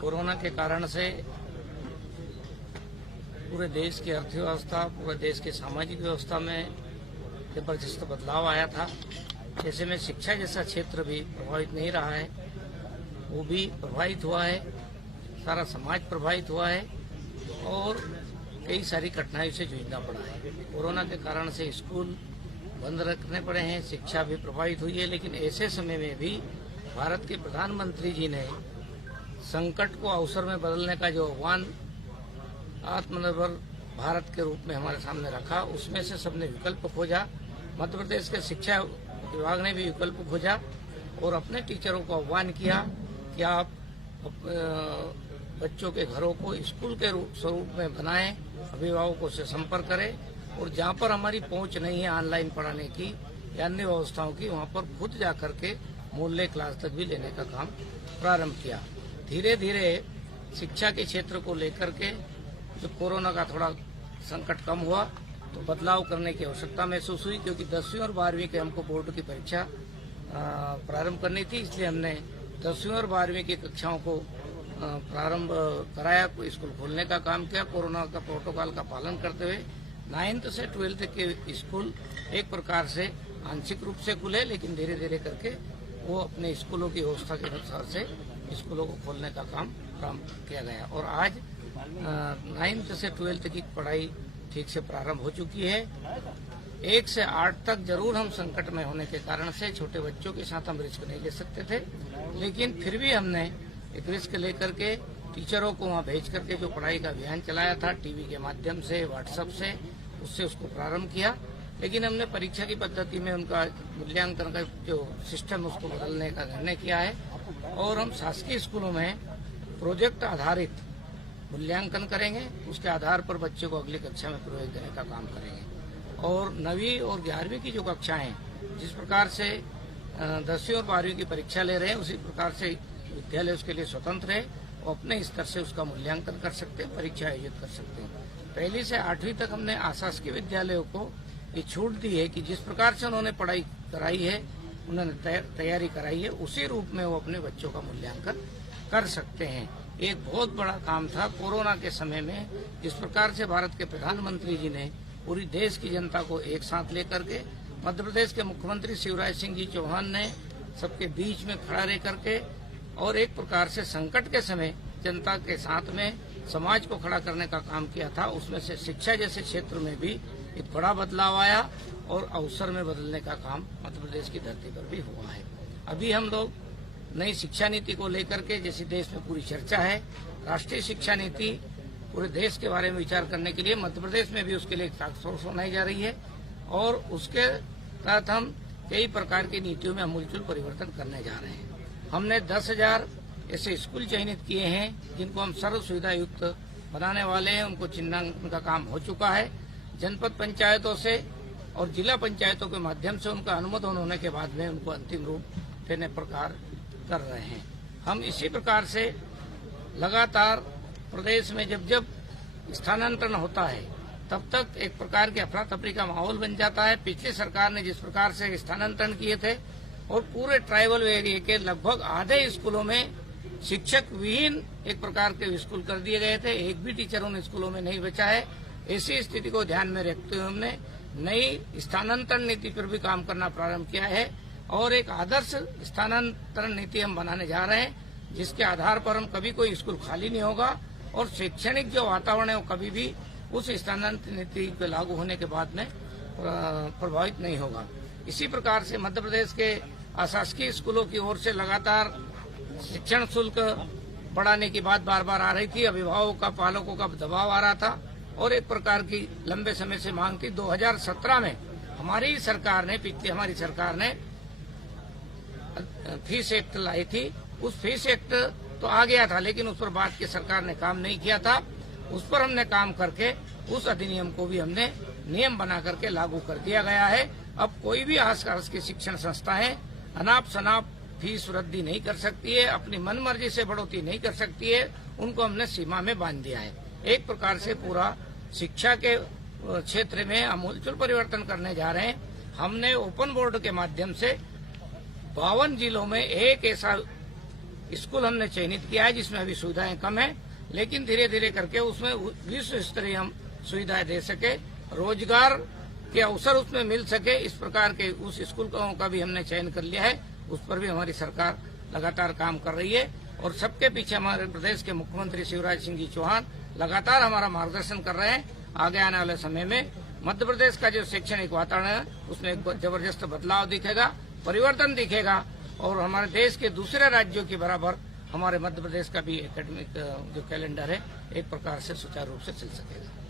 Corona के कारण से पूरे देश की अर्थव्यवस्था, पूरे देश की सामाजिक व्यवस्था में जबरदस्त बदलाव आया था। ऐसे में शिक्षा जैसा क्षेत्र भी प्रभावित नहीं रहा है, वो भी प्रभावित हुआ है, सारा समाज प्रभावित हुआ है और कई सारी कठिनाइयों से जूझना पड़ा है। कोरोना के कारण से स्कूल बंद रखने पड़े हैं, शिक्षा भी प्रभावित हुई है, लेकिन ऐसे समय में भी भारत के प्रधानमंत्री जी ने संकट को अवसर में बदलने का जो आह्वान आत्मनिर्भर भारत के रूप में हमारे सामने रखा, उसमें से सबने विकल्प खोजा। मध्य प्रदेश के शिक्षा विभाग ने भी विकल्प खोजा और अपने टीचरों को आह्वान किया कि आप बच्चों के घरों को स्कूल के स्वरूप में बनाएं, अभिभावकों से संपर्क करें और जहां पर हमारी पहुंच नहीं है ऑनलाइन पढ़ाने की या अन्य व्यवस्थाओं की, वहां पर खुद जाकर के मोहल्ले क्लास तक भी लेने का काम प्रारंभ किया। धीरे धीरे शिक्षा के क्षेत्र को लेकर के जब कोरोना का थोड़ा संकट कम हुआ तो बदलाव करने की आवश्यकता महसूस हुई, क्योंकि 10वीं और 12वीं के हमको बोर्ड की परीक्षा प्रारंभ करनी थी। इसलिए हमने 10वीं और 12वीं की कक्षाओं को प्रारंभ कराया, स्कूल खोलने का काम किया कोरोना का प्रोटोकॉल का पालन करते हुए। 9th से 12th के स्कूल एक प्रकार से आंशिक रूप से खुले, लेकिन धीरे धीरे करके वो अपने स्कूलों की व्यवस्था के अनुसार से स्कूलों को खोलने का काम प्रारंभ किया गया और आज 9th से 12th की पढ़ाई ठीक से प्रारंभ हो चुकी है। 1 से 8 तक जरूर हम संकट में होने के कारण से छोटे बच्चों के साथ हम रिस्क नहीं ले सकते थे, लेकिन फिर भी हमने एक रिस्क लेकर के टीचरों को वहाँ भेज करके जो पढ़ाई का अभियान चलाया था, टीवी के माध्यम से, व्हाट्सएप से, उससे उसको प्रारंभ किया। लेकिन हमने परीक्षा की पद्धति में उनका मूल्यांकन का जो सिस्टम उसको बदलने का निर्णय किया है और हम शासकीय स्कूलों में प्रोजेक्ट आधारित मूल्यांकन करेंगे। उसके आधार पर बच्चे को अगली कक्षा में प्रवेश देने का काम करेंगे और 9वीं और 11वीं की जो कक्षाएं जिस प्रकार से 10वीं और 12वीं की परीक्षा ले रहे हैं, उसी प्रकार से विद्यालय उसके लिए स्वतंत्र है और अपने स्तर से उसका मूल्यांकन कर सकते हैं, परीक्षा आयोजित कर सकते हैं। 1ली से 8वीं तक हमने आशासकीय विद्यालयों को ये छूट दी है कि जिस प्रकार से उन्होंने पढ़ाई कराई है, उन्होंने तैयारी कराई है, उसी रूप में वो अपने बच्चों का मूल्यांकन कर सकते हैं। एक बहुत बड़ा काम था कोरोना के समय में, जिस प्रकार से भारत के प्रधानमंत्री जी ने पूरी देश की जनता को एक साथ लेकर के, मध्य प्रदेश के मुख्यमंत्री शिवराज सिंह जी चौहान ने सबके बीच में खड़ा रह करके और एक प्रकार से संकट के समय जनता के साथ में समाज को खड़ा करने का काम किया था। उसमें से शिक्षा जैसे क्षेत्र में भी एक बड़ा बदलाव आया और अवसर में बदलने का काम मध्य प्रदेश की धरती पर भी हुआ है। अभी हम लोग नई शिक्षा नीति को लेकर के, जैसे देश में पूरी चर्चा है, राष्ट्रीय शिक्षा नीति पूरे देश के बारे में विचार करने के लिए मध्य प्रदेश में भी उसके लिए एक टास्क फोर्स बनाई जा रही है और उसके तहत हम कई प्रकार की नीतियों में आमूलचूल परिवर्तन करने जा रहे हैं। हमने 10,000 ऐसे स्कूल चयनित किए हैं जिनको हम सर्व सुविधा युक्त बनाने वाले हैं। उनको चिन्हांकन का काम हो चुका है। जनपद पंचायतों से और जिला पंचायतों के माध्यम से उनका अनुमोदन होने के बाद में उनको अंतिम रूप देने प्रकार कर रहे हैं। हम इसी प्रकार से लगातार प्रदेश में जब जब स्थानांतरण होता है तब तक एक प्रकार के अफरा तफरी का माहौल बन जाता है। पिछली सरकार ने जिस प्रकार से स्थानांतरण किए थे और पूरे ट्राइबल एरिया के लगभग आधे स्कूलों में शिक्षक विहीन एक प्रकार के स्कूल कर दिए गए थे, एक भी टीचर उन स्कूलों में नहीं बचा है। ऐसी स्थिति को ध्यान में रखते हुए हमने नई स्थानांतरण नीति पर भी काम करना प्रारंभ किया है और एक आदर्श स्थानांतरण नीति हम बनाने जा रहे हैं, जिसके आधार पर हम कभी कोई स्कूल खाली नहीं होगा और शैक्षणिक जो वातावरण है वो कभी भी उस स्थानांतरण नीति के लागू होने के बाद में प्रभावित नहीं होगा। इसी प्रकार से मध्य प्रदेश के अशासकीय स्कूलों की ओर से लगातार शिक्षण शुल्क बढ़ाने की बात बार बार आ रही थी। अभिभावकों का, पालकों का दबाव आ रहा था और एक प्रकार की लंबे समय से मांग थी। 2017 में हमारी सरकार ने, पिछली हमारी सरकार ने फीस एक्ट लाई थी। उस फीस एक्ट तो आ गया था, लेकिन उस पर बाद की सरकार ने काम नहीं किया था। उस पर हमने काम करके उस अधिनियम को भी हमने नियम बना करके लागू कर दिया गया है। अब कोई भी आसपास की शिक्षण संस्थाएं अनाप शनाप फीस वृद्धि नहीं कर सकती है, अपनी मनमर्जी से बढ़ोतरी नहीं कर सकती है, उनको हमने सीमा में बांध दिया है। एक प्रकार से पूरा शिक्षा के क्षेत्र में आमूलचूल परिवर्तन करने जा रहे हैं। हमने ओपन बोर्ड के माध्यम से 52 जिलों में एक ऐसा स्कूल हमने चयनित किया है जिसमें अभी सुविधाएं कम है, लेकिन धीरे धीरे करके उसमें विश्व स्तरीय हम सुविधाएं दे सके, रोजगार के अवसर उसमें मिल सके, इस प्रकार के उस स्कूल का भी हमने चयन कर लिया है। उस पर भी हमारी सरकार लगातार काम कर रही है और सबके पीछे हमारे प्रदेश के मुख्यमंत्री शिवराज सिंह जी चौहान लगातार हमारा मार्गदर्शन कर रहे हैं। आगे आने वाले समय में मध्य प्रदेश का जो शैक्षणिक वातावरण है उसमें एक जबरदस्त बदलाव दिखेगा, परिवर्तन दिखेगा और हमारे देश के दूसरे राज्यों के बराबर हमारे मध्य प्रदेश का भी एकेडमिक जो कैलेंडर है एक प्रकार से सुचारू रूप से चल सकेगा।